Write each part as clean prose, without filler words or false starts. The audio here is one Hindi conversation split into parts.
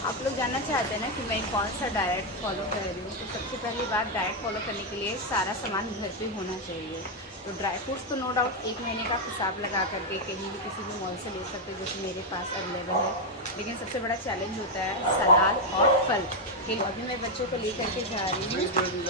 आप लोग जानना चाहते हैं ना कि मैं कौन सा डाइट फॉलो कर रही हूँ, तो सबसे पहली बात डाइट फॉलो करने के लिए सारा सामान घर पे होना चाहिए। तो ड्राई फ्रूट्स तो नो डाउट 1 महीने का हिसाब लगा करके कहीं भी किसी भी मॉल से ले सकते हैं, जो कि मेरे पास अवेलेबल है। लेकिन सबसे बड़ा चैलेंज होता है सलाद और फल। अभी मैं बच्चों को ले करके जा रही हूँ,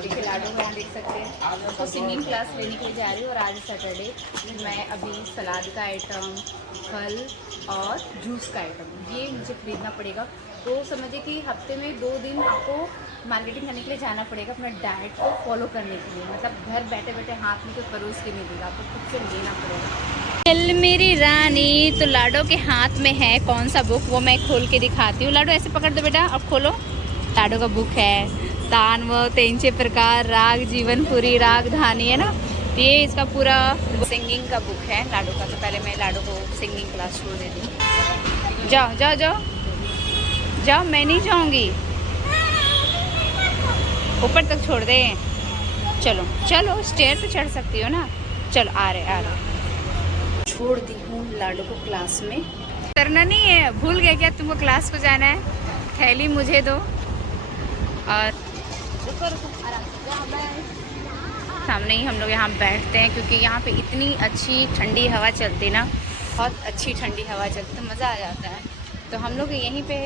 देखिए लाडो को यहाँ देख सकते हैं, उसको सिंगिंग क्लास लेने के लिए जा रही हूँ। और आज सैटरडे मैं अभी सलाद का आइटम, फल और जूस का आइटम ये मुझे खरीदना पड़ेगा। तो समझिए कि हफ्ते में 2 दिन आपको मार्केटिंग करने के लिए जाना पड़ेगा अपना डाइट को फॉलो करने के लिए। मतलब घर बैठे बैठे हाथ में कोई परोस के नहीं देगा, आपको खुद से लेना पड़ेगा। चल मेरी रानी, तो लाडो के हाथ में है कौन सा बुक, वो मैं खोल के दिखाती हूँ। लाडो ऐसे पकड़ दो बेटा, अब खोलो। लाडो का बुक है तान व तेंचे प्रकार राग जीवनपुरी राग धानी, है ना। तो ये इसका पूरा सिंगिंग का बुक है लाडो का। तो पहले मैं लाडो को सिंगिंग क्लास छोड़ देती हूँ। जाओ जाओ जाओ जाओ, मैं नहीं जाऊंगी, ऊपर तक छोड़ दे। चलो चलो, स्टेयर पे चढ़ सकती हो ना। चलो आ रहे। छोड़ दी हूँ लाडो को क्लास में। करना नहीं है, भूल गया क्या तुमको क्लास को जाना है? थैली मुझे दो और सामने ही हम लोग यहाँ बैठते हैं, क्योंकि यहाँ पे इतनी अच्छी ठंडी हवा चलती ना, बहुत अच्छी ठंडी हवा चलती, तो मज़ा आ जाता है। तो हम लोग यहीं पे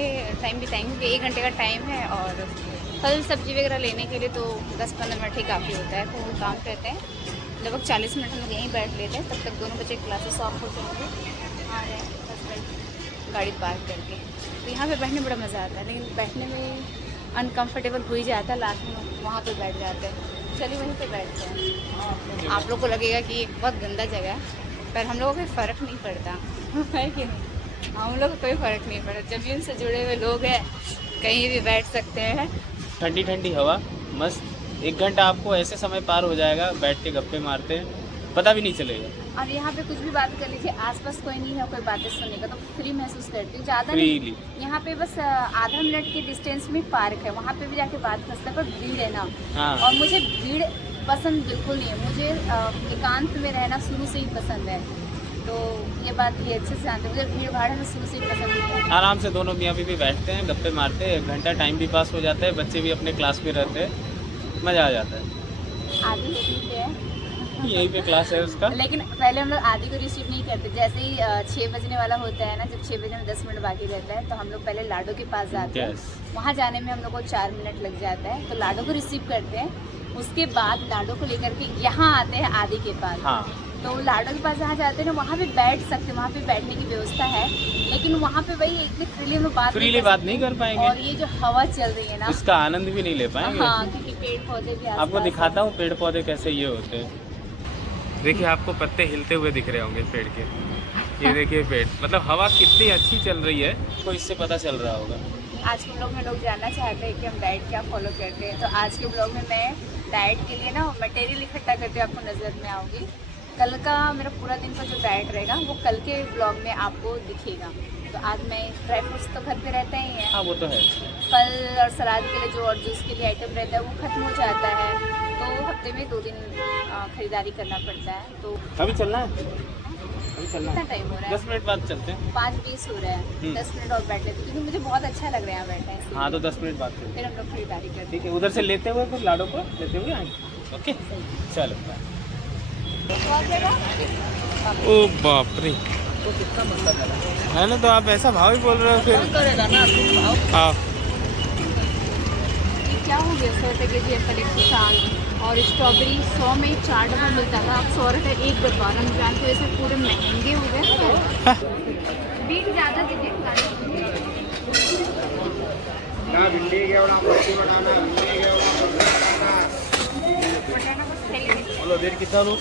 टाइम बिताएंगे, क्योंकि 1 घंटे का टाइम है। और फल सब्जी वगैरह लेने के लिए तो 10-15 मिनट ही काफ़ी होता है। तो वो काम करते हैं, लगभग 40 मिनट हम लोग यहीं बैठ लेते हैं। तब तक दोनों बच्चे क्लासेस ऑफ हो जाएंगे, आ रहे हैं हस्बैंड गाड़ी पार्क करके। तो यहाँ पे बैठने बड़ा मज़ा आता है, लेकिन बैठने में अनकम्फर्टेबल हो ही जाता है। लास्ट में वहाँ पर बैठ जाते हैं। चलिए वहीं पर बैठते हैं। आप लोग को लगेगा कि ये बहुत गंदा जगह है, पर हम लोगों को कोई फ़र्क नहीं पड़ता है कि नहीं। हम लोग को कोई फ़र्क नहीं पड़ा, ज़मीन से जुड़े हुए लोग हैं, कहीं भी बैठ सकते हैं। ठंडी ठंडी हवा मस्त, 1 घंटा आपको ऐसे समय पार हो जाएगा, बैठ के गप्पे मारते पता भी नहीं चलेगा। और यहाँ पे कुछ भी बात कर लीजिए, आसपास कोई नहीं है कोई बातें सुनने का, तो फ्री महसूस करती हूँ। ज़्यादा नहीं, यहाँ पे बस आधा मिनट के डिस्टेंस में पार्क है, वहाँ पे भी जाके बात कर सकते हैं, पर भीड़ है ना। हाँ। और मुझे भीड़ पसंद बिल्कुल नहीं है, मुझे एकांत में रहना शुरू से ही पसंद है। तो ये बात ये अच्छे से जानते हैं, मुझे भीड़ भाड़ में शुरू से ही पसंद नहीं है। आराम से दोनों मियाँ बीवी बैठते हैं, गप्पे मारते हैं, 1 घंटा टाइम भी पास हो जाता है, बच्चे भी अपने क्लास में रहते हैं, मज़ा आ जाता है। आदि यहीं पे है, यहीं पे क्लास है उसका। लेकिन पहले हम लोग आदि को रिसीव नहीं करते। जैसे ही 6 बजने वाला होता है ना, जब 6 बजने में 10 मिनट बाकी रहता है, तो हम लोग पहले लाडो के पास जाते हैं। वहाँ जाने में हम लोग को 4 मिनट लग जाता है। तो लाडो को रिसीव करते हैं, उसके बाद लाडो को लेकर के यहाँ आते हैं आदि के पास। हाँ। तो लाडो के पास जहाँ जाते हैं ना, वहाँ पे बैठ सकते हैं, वहाँ पे बैठने की व्यवस्था है। लेकिन वहाँ पे वही इतनी फ्रीली बात नहीं कर पाएंगे। और ये जो हवा चल रही है ना, इसका आनंद भी नहीं ले पाएंगे। हाँ, क्योंकि पेड़ पौधे भी आपको दिखाता हूँ पेड़ पौधे कैसे ये होते हैं। देखिए आपको पत्ते हिलते हुए दिख रहे होंगे पेड़ के। ये देखिए पेड़, मतलब हवा कितनी अच्छी चल रही है, तो इससे पता चल रहा होगा। आज के ब्लॉग में लोग जानना चाहते हैं कि हम डाइट क्या फॉलो करते हैं। तो आज के ब्लॉग में मैं डाइट के लिए ना मटेरियल इकट्ठा करते आपको नज़र में आऊँगी। कल का मेरा पूरा दिन का जो डाइट रहेगा वो कल के ब्लॉग में आपको दिखेगा। तो आज मैं ड्राई फ्रूट्स तो घर पे रहता ही है। हाँ वो तो है। फल और सलाद के लिए जो और जूस के लिए आइटम रहता है वो ख़त्म हो जाता है, तो हफ्ते में 2 दिन खरीदारी करना पड़ता है। तो अभी चलना है, अभी चलना कितना टाइम हो रहा है? 10 मिनट बाद चलते हैं। 5:20 हो रहा है, 10 मिनट और बैठ लेते, क्योंकि मुझे बहुत अच्छा लग रहा है यहाँ बैठना है। हाँ तो 10 मिनट बाद चलते हैं, फिर हम लोग खरीदारी करते हैं। ठीक है। उधर से लेते हुए फिर लाडो को लेते हुए आएंगे। ओके चलो। ओ बाप रे, है ना। तो आप ऐसा भाव ही बोल रहे हो फिर। हाँ क्या हो गया? 100 रुपये के जी एप्पल 160 और स्ट्रॉबेरी 100 में 4 डब्बा मिलता था, अब 100 रुपये 1 डब्बा। रमजान की वजह से पूरे महंगे हो गए। बीट ज़्यादा दीजिए। देर कितना लो?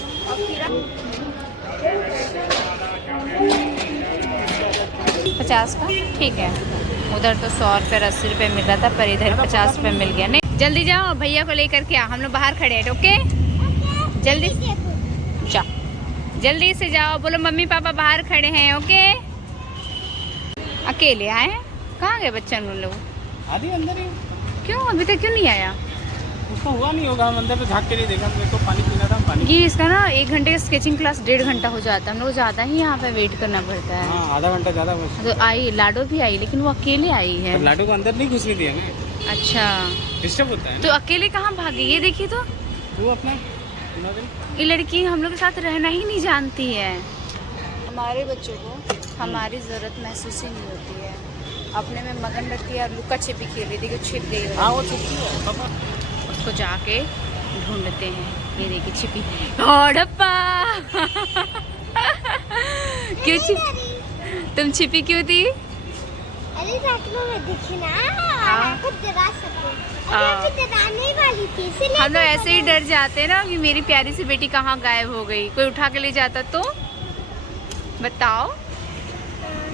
50 का, ठीक है। उधर तो 100 रुपये 80 रुपये मिल रहा था, पर इधर 50 रुपये मिल गया। नहीं जल्दी जाओ, भैया को लेकर के आओ, हम लोग बाहर खड़े हैं। ओके जल्दी जाओ, जल्दी से जाओ, बोलो मम्मी पापा बाहर खड़े हैं। ओके अकेले आए हैं? कहाँ गए बच्चे लोग? आदि अंदर ही। क्यों अभी तक क्यों नहीं आया? उसको हुआ नहीं होगा, हम अंदर तो झाँक के नहीं देखा, मेरे को पानी पीना था, पानी। ये इसका ना 1 घंटे का स्केचिंग क्लास 1.5 घंटा हो जाता है, हम लोग ज़्यादा ही यहाँ पे वेट करना पड़ता है। हाँ, आधा घंटा ज़्यादा बस। तो आई लाडो भी आई, लेकिन वो अकेले आई है। तो लाडो को अंदर नहीं घुसने दिया हमें। अच्छा, डिस्टर्ब होता है तो ना। अकेले कहाँ भागी, ये देखिए तो वो अपना ये लड़की हम लोग के साथ रहना ही नहीं जानती है। हमारे बच्चों को हमारी ज़रूरत महसूस ही नहीं होती है, अपने में मगन रहती है। लुका छिपी खेल रही थी कि छिप गई हो। हाँ, वो छुट्टी है पापा। उसको जाके ढूंढते हैं। ये देखिए छिपी, हड़प्पा क्यों तुम छिपी क्यों थी? अरे रात को मैं दिखी ना, हाँ। आपको डरा सकूं। हाँ। अभी मैं डराने वाली थी, इसलिए हम लोग ऐसे ही डर जाते हैं ना कि मेरी प्यारी सी बेटी कहाँ गायब हो गई, कोई उठा के ले जाता तो बताओ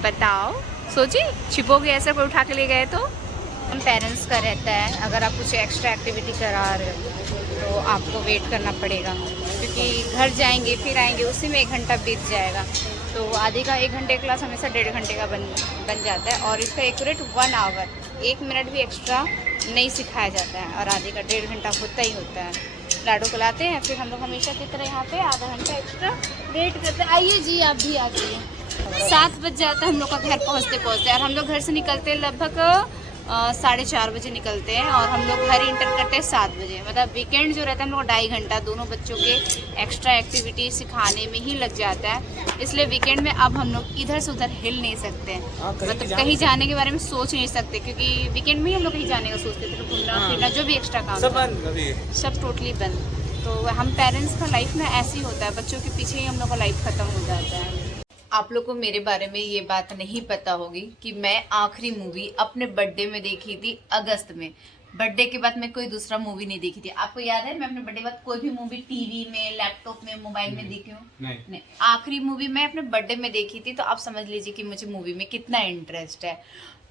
बताओ, सोची छिपोगे ऐसा कोई उठा के ले गए तो। हम पेरेंट्स का रहता है, अगर आप कुछ एक्स्ट्रा एक्टिविटी करा रहे हो तो आपको वेट करना पड़ेगा, क्योंकि घर जाएंगे फिर आएंगे, उसी में 1 घंटा बीत जाएगा। तो आधे का 1 घंटे क्लास हमेशा 1.5 घंटे का बन जाता है, और इसका एक्यूरेट 1 आवर, 1 मिनट भी एक्स्ट्रा नहीं सिखाया जाता है, और आधे का 1.5 घंटा होता ही होता है। लाडो को लाते हैं, फिर हम लोग हमेशा की तरह यहाँ पे आधा घंटा एक्स्ट्रा वेट करते हैं। आइए जी, आप भी आ जाइए। 7 बज जाता है हम लोग का घर पहुँचते पहुँचते, और हम लोग घर से निकलते लगभग 4:30 बजे निकलते हैं, और हम लोग घर इंटर करते हैं 7 बजे। मतलब वीकेंड जो रहता है हम लोग 2.5 घंटा दोनों बच्चों के एक्स्ट्रा एक्टिविटी सिखाने में ही लग जाता है। इसलिए वीकेंड में अब हम लोग इधर से उधर हिल नहीं सकते, मतलब कहीं जाने के बारे में सोच नहीं सकते, क्योंकि वीकेंड में ही हम लोग कहीं जाने का सोचते थे, घूमना फिरना जो भी एक्स्ट्रा काम सब टोटली बंद। तो हम पेरेंट्स का लाइफ में ऐसे ही होता है, बच्चों के पीछे ही हम लोग का लाइफ खत्म हो जाता है। आप लोग को मेरे बारे में ये बात नहीं पता होगी कि मैं आखिरी मूवी अपने बर्थडे में देखी थी अगस्त में। बर्थडे के बाद मैं कोई दूसरा मूवी नहीं देखी थी। आपको याद है मैं अपने बर्थडे के बाद कोई भी मूवी टीवी में, लैपटॉप में, मोबाइल में देखी हूँ? नहीं। आखिरी मूवी मैं अपने बर्थडे में देखी थी, तो आप समझ लीजिए कि मुझे मूवी में कितना इंटरेस्ट है।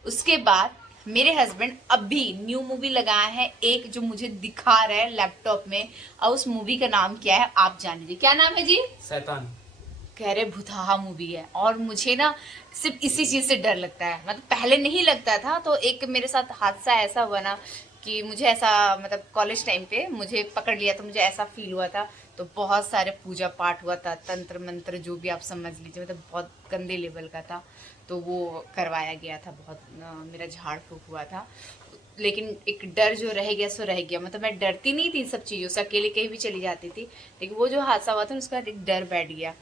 उसके बाद मेरे हस्बैंड अभी न्यू मूवी लगाया है एक, जो मुझे दिखा रहा है लैपटॉप में, और उस मूवी का नाम क्या है आप जान लीजिए। क्या नाम है जी? शैतान। कह रहे भूतहा मूवी है, और मुझे ना सिर्फ इसी चीज़ से डर लगता है। मतलब पहले नहीं लगता था, तो एक मेरे साथ हादसा ऐसा हुआ ना कि मुझे ऐसा, मतलब कॉलेज टाइम पे मुझे पकड़ लिया, तो मुझे ऐसा फील हुआ था। तो बहुत सारे पूजा पाठ हुआ था, तंत्र मंत्र जो भी आप समझ लीजिए, मतलब बहुत गंदे लेवल का था। तो वो करवाया गया था, बहुत मेरा झाड़ फूक हुआ था। लेकिन एक डर जो रह गया सो रह गया। मतलब मैं डरती नहीं थी सब चीज़ों से, अकेले कहीं भी चली जाती थी, लेकिन वो जो हादसा हुआ था उसका एक डर बैठ गया।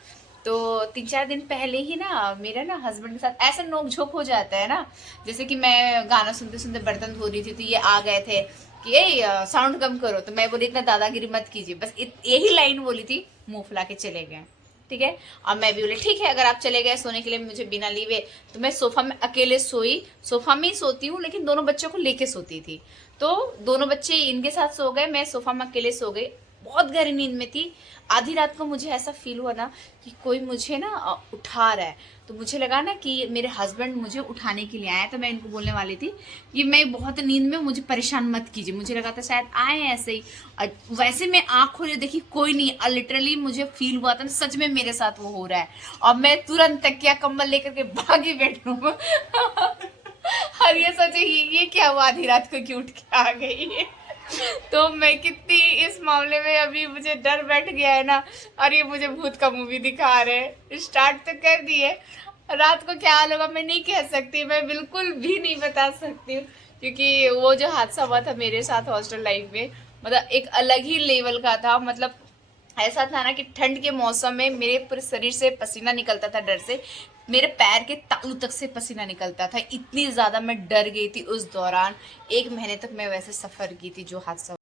तो 3-4 दिन पहले ही ना मेरा ना हस्बैंड के साथ ऐसा नोक झोंक हो जाता है ना, जैसे कि मैं गाना सुनते सुनते बर्तन धो रही थी, तो ये आ गए थे कि ये साउंड कम करो, तो मैं बोली इतना दादागिरी मत कीजिए, बस यही लाइन बोली थी, मुंह फुला के चले गए। ठीक है, और मैं भी बोले ठीक है, अगर आप चले गए सोने के लिए मुझे बिना लीवे, तो मैं सोफा में अकेले सोई। सोफा में ही सोती हूँ, लेकिन दोनों बच्चों को लेके सोती थी। तो दोनों बच्चे इनके साथ सो गए, मैं सोफा में अकेले सो गई। बहुत गहरी नींद में थी। आधी रात को मुझे ऐसा फील हुआ ना कि कोई मुझे ना उठा रहा है, तो मुझे लगा ना कि मेरे हस्बैंड मुझे उठाने के लिए आए। तो मैं इनको बोलने वाली थी कि मैं बहुत नींद में, मुझे परेशान मत कीजिए। मुझे लगा था शायद आए ऐसे ही, और वैसे मैं आँख खोली देखी कोई नहीं। और लिटरली मुझे फील हुआ था सच में मेरे साथ वो हो रहा है, और मैं तुरंत तकिया कंबल लेकर के भागी बेडरूम और ये सोचे ये क्या हुआ, आधी रात को क्यों उठ के आ गई है। तो मैं कितनी इस मामले में अभी मुझे डर बैठ गया है ना, और ये मुझे भूत का मूवी दिखा रहे हैं। स्टार्ट तो कर दिए, रात को क्या हाल होगा मैं नहीं कह सकती, मैं बिल्कुल भी नहीं बता सकती हूँ, क्योंकि वो जो हादसा हुआ था मेरे साथ हॉस्टल लाइफ में, मतलब एक अलग ही लेवल का था। मतलब ऐसा था ना कि ठंड के मौसम में मेरे पूरे शरीर से पसीना निकलता था डर से, मेरे पैर के तालू तक से पसीना निकलता था, इतनी ज़्यादा मैं डर गई थी उस दौरान। 1 महीने तक मैं वैसे सफ़र की थी। जो हादसा,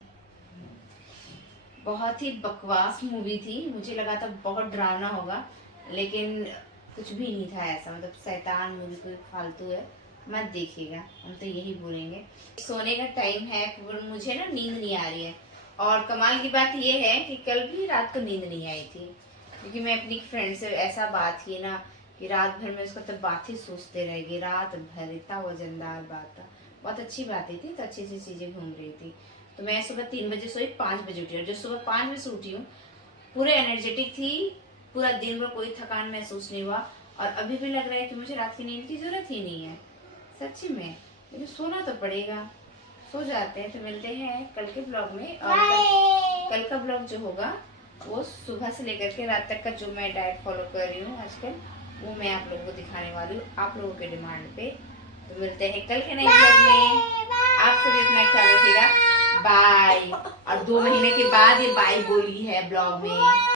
बहुत ही बकवास मूवी थी, मुझे लगा था बहुत डरावना होगा, लेकिन कुछ भी नहीं था ऐसा। मतलब शैतान मूवी कोई फालतू है, मत देखिएगा, हम तो यही बोलेंगे। सोने का टाइम है, मुझे ना नींद नहीं आ रही है, और कमाल की बात ये है कि कल भी रात को नींद नहीं आई थी, क्योंकि मैं अपनी फ्रेंड से ऐसा बात की ना कि रात भर में उसका तो बात ही सोचते रह गई, रात भर इतना वजनदार बात था, बहुत अच्छी बातें थी, तो अच्छी अच्छी चीज़ें घूम रही थी। तो मैं सुबह 3 बजे सोई, 5 बजे उठी, और जो सुबह 5 बजे से उठी हूँ पूरे एनर्जेटिक थी, पूरा दिन भर कोई थकान महसूस नहीं हुआ, और अभी भी लग रहा है कि मुझे रात की नींद की ज़रूरत ही नहीं है, सच्ची में, लेकिन सोना तो पड़ेगा। सो जाते हैं। तो मिलते हैं कल के ब्लॉग में। और कल का ब्लॉग जो होगा वो सुबह से लेकर के रात तक का जो मैं डाइट फॉलो कर रही हूँ आजकल, वो मैं आप लोगों को दिखाने वाली हूँ, आप लोगों के डिमांड पे। तो मिलते हैं कल के नए ब्लॉग में। आप सब इतना ख्याल रखिएगा। बाय। और 2 महीने के बाद ये बाय बोली है ब्लॉग में।